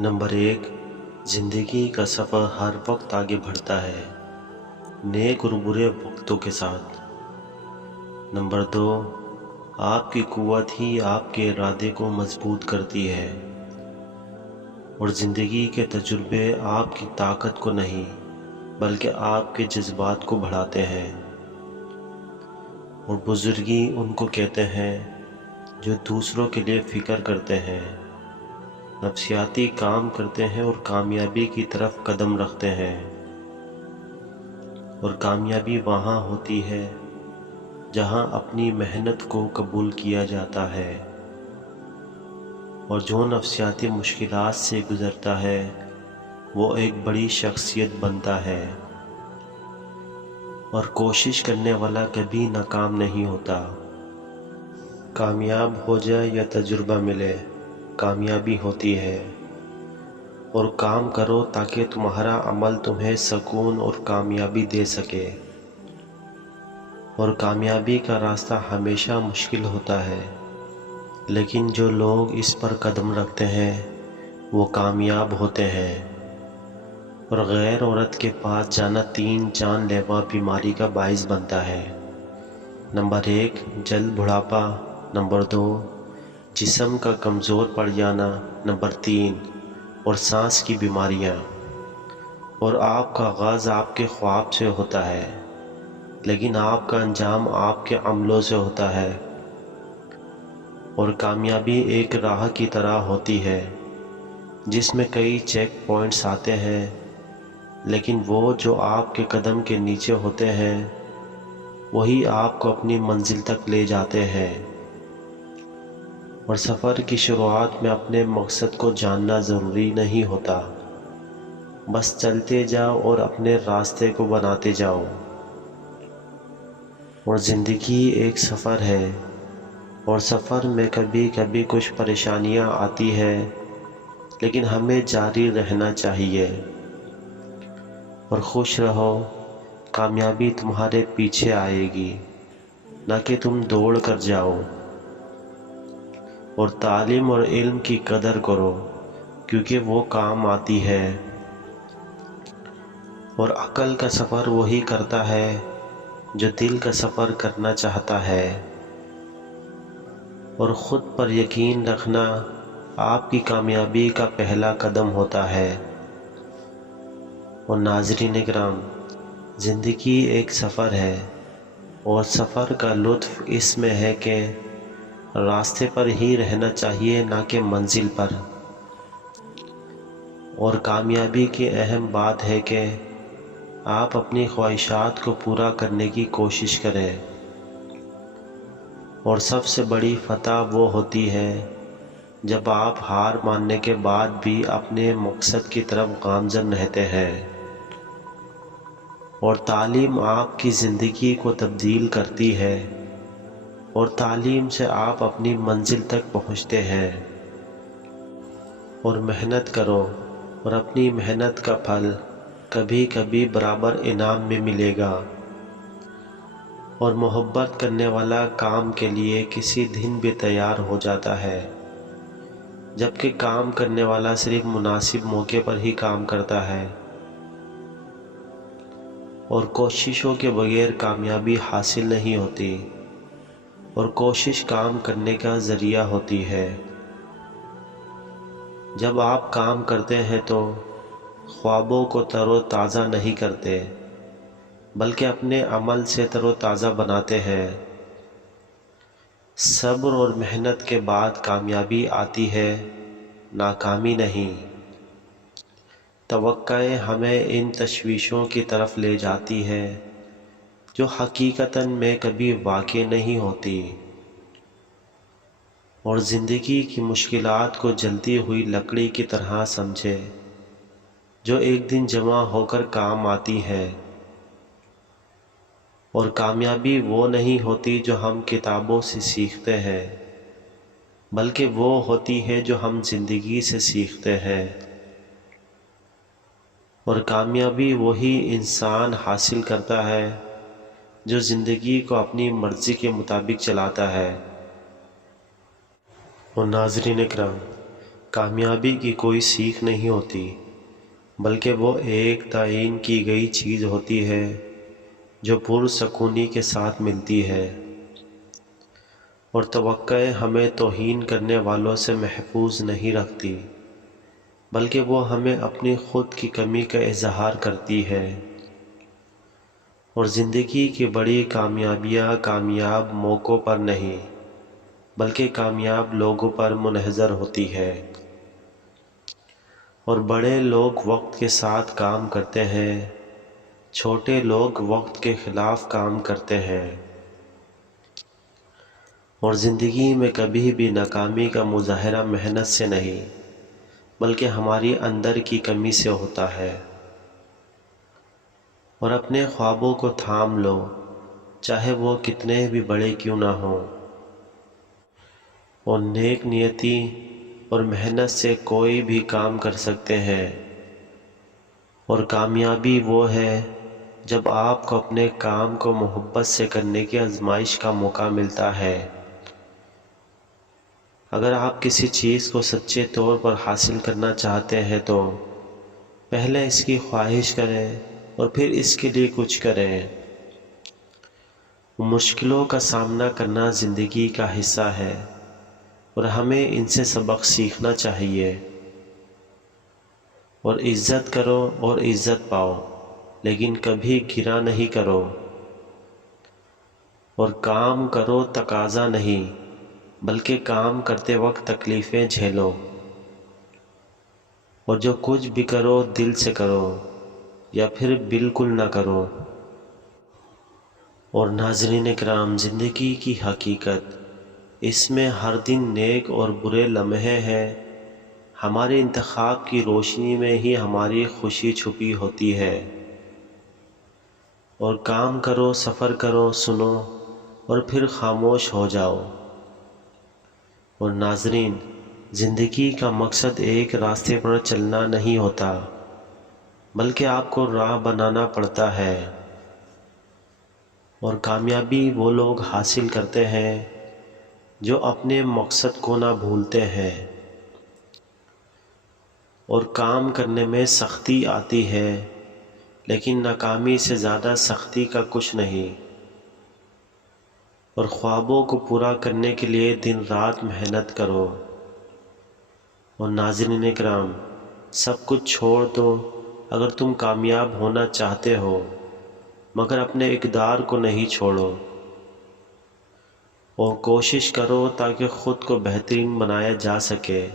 Number 1, ज़िंदगी का सफ़र हर वक्त आगे बढ़ता है, नेक और बुरे वक्तों के साथ। नंबर 2, आपकी क़ुव्वत ही आपके इरादे को मजबूत करती है और ज़िंदगी के तजुर्बे आपकी ताकत को नहीं बल्कि आपके जज्बात को बढ़ाते हैं। और बुज़ुर्गी उनको कहते हैं जो दूसरों के लिए फ़िक्र करते हैं, नफ्सियाती काम करते हैं और कामयाबी की तरफ कदम रखते हैं। और कामयाबी वहाँ होती है जहाँ अपनी मेहनत को कबूल किया जाता है, और जो नफ्सियाती मुश्किलात से गुज़रता है वो एक बड़ी शख्सियत बनता है। और कोशिश करने वाला कभी नाकाम नहीं होता। कामयाब हो जाए या तजुर्बा मिले, कामयाबी होती है। और काम करो ताकि तुम्हारा अमल तुम्हें सुकून और कामयाबी दे सके। और कामयाबी का रास्ता हमेशा मुश्किल होता है, लेकिन जो लोग इस पर कदम रखते हैं वो कामयाब होते हैं। और गैर औरत के पास जाना 3 जानलेवा बीमारी का बाइस बनता है। नंबर 1, जल्द बुढ़ापा। नंबर 2, जिस्म का कमज़ोर पड़ जाना। नंबर 3, और सांस की बीमारियां। और आपका आगाज़ आपके ख्वाब से होता है, लेकिन आपका अंजाम आपके अमलों से होता है। और कामयाबी एक राह की तरह होती है जिसमें कई चेक पॉइंट्स आते हैं, लेकिन वो जो आपके कदम के नीचे होते हैं वही आपको अपनी मंजिल तक ले जाते हैं। और सफ़र की शुरुआत में अपने मकसद को जानना ज़रूरी नहीं होता, बस चलते जाओ और अपने रास्ते को बनाते जाओ। और ज़िंदगी एक सफ़र है, और सफ़र में कभी कभी कुछ परेशानियां आती है, लेकिन हमें जारी रहना चाहिए। और खुश रहो, कामयाबी तुम्हारे पीछे आएगी, ना कि तुम दौड़ कर जाओ। और तालीम और इल्म की कदर करो, क्योंकि वो काम आती है। और अक़ल का सफ़र वही करता है जो दिल का सफ़र करना चाहता है। और ख़ुद पर यकीन रखना आपकी कामयाबी का पहला कदम होता है। और नाज़रीन इकराम, ज़िंदगी एक सफ़र है, और सफ़र का लुत्फ़ इसमें है कि रास्ते पर ही रहना चाहिए, ना कि मंजिल पर। और कामयाबी की अहम बात है कि आप अपनी ख्वाहिशात को पूरा करने की कोशिश करें। और सबसे बड़ी फ़तह वो होती है जब आप हार मानने के बाद भी अपने मकसद की तरफ गामज़न रहते हैं। और तालीम आपकी ज़िंदगी को तब्दील करती है, और तालीम से आप अपनी मंजिल तक पहुँचते हैं। और मेहनत करो, और अपनी मेहनत का फल कभी कभी बराबर इनाम में मिलेगा। और मोहब्बत करने वाला काम के लिए किसी दिन भी तैयार हो जाता है, जबकि काम करने वाला सिर्फ मुनासिब मौके पर ही काम करता है। और कोशिशों के बगैर कामयाबी हासिल नहीं होती, और कोशिश काम करने का ज़रिया होती है। जब आप काम करते हैं तो ख्वाबों को तरोताज़ा नहीं करते, बल्कि अपने अमल से तरोताज़ा बनाते हैं। सब्र और मेहनत के बाद कामयाबी आती है, नाकामी नहीं। तवक्कुएं हमें इन तशवीशों की तरफ ले जाती है जो हकीकतन में कभी वाक़ई नहीं होती। और ज़िंदगी की मुश्किलात को जलती हुई लकड़ी की तरह समझे, जो एक दिन जमा होकर काम आती है। और कामयाबी वो नहीं होती जो हम किताबों से सीखते हैं, बल्कि वो होती है जो हम ज़िंदगी से सीखते हैं। और कामयाबी वही इंसान हासिल करता है जो ज़िंदगी को अपनी मर्ज़ी के मुताबिक चलाता है। और नाज़रीन इकराम, کامیابی کی کوئی سیکھ نہیں ہوتی، بلکہ وہ ایک تعین کی گئی چیز ہوتی ہے جو پرسکونی کے ساتھ ملتی ہے، اور توقع ہمیں توہین کرنے والوں سے محفوظ نہیں رکھتی، بلکہ وہ ہمیں اپنی خود کی کمی کا اظہار کرتی ہے۔ اور زندگی کی بڑی کامیابیاں کامیاب موقعوں پر نہیں بلکہ کامیاب لوگوں پر منحصر ہوتی ہے، اور بڑے لوگ وقت کے ساتھ کام کرتے ہیں، چھوٹے لوگ وقت کے خلاف کام کرتے ہیں۔ اور زندگی میں کبھی بھی ناکامی کا مظاہرہ محنت سے نہیں بلکہ ہماری اندر کی کمی سے ہوتا ہے۔ اور اپنے خوابوں کو تھام لو، چاہے وہ کتنے بھی بڑے کیوں نہ ہوں، اور نیک نیتی اور محنت سے کوئی بھی کام کر سکتے ہیں۔ اور کامیابی وہ ہے جب آپ کو اپنے کام کو محبت سے کرنے کی آزمائش کا موقع ملتا ہے۔ اگر آپ کسی چیز کو سچے طور پر حاصل کرنا چاہتے ہیں تو پہلے اس کی خواہش کریں اور پھر اس کے لیے کچھ کریں۔ مشکلوں کا سامنا کرنا زندگی کا حصہ ہے اور ہمیں ان سے سبق سیکھنا چاہیے۔ اور عزت کرو اور عزت پاؤ، لیکن کبھی گرا نہیں کرو۔ اور کام کرو تقاضا نہیں بلکہ کام کرتے وقت تکلیفیں جھیلو۔ اور جو کچھ بھی کرو دل سے کرو یا پھر بالکل نہ کرو۔ اور ناظرین کرام، زندگی کی حقیقت، اس میں ہر دن نیک اور برے لمحے ہیں۔ ہمارے انتخاب کی روشنی میں ہی ہماری خوشی چھپی ہوتی ہے۔ اور کام کرو، سفر کرو، سنو اور پھر خاموش ہو جاؤ۔ اور ناظرین، زندگی کا مقصد ایک راستے پر چلنا نہیں ہوتا بلکہ آپ کو راہ بنانا پڑتا ہے۔ اور کامیابی وہ لوگ حاصل کرتے ہیں جو اپنے مقصد کو نہ بھولتے ہیں۔ اور کام کرنے میں سختی آتی ہے، لیکن ناکامی سے زیادہ سختی کا کچھ نہیں۔ اور خوابوں کو پورا کرنے کے لیے دن رات محنت کرو۔ اور ناظرین کرام، سب کچھ چھوڑ دو اگر تم کامیاب ہونا چاہتے ہو، مگر اپنے اقدار کو نہیں چھوڑو۔ اور کوشش کرو تاکہ خود کو بہترین بنایا جا سکے۔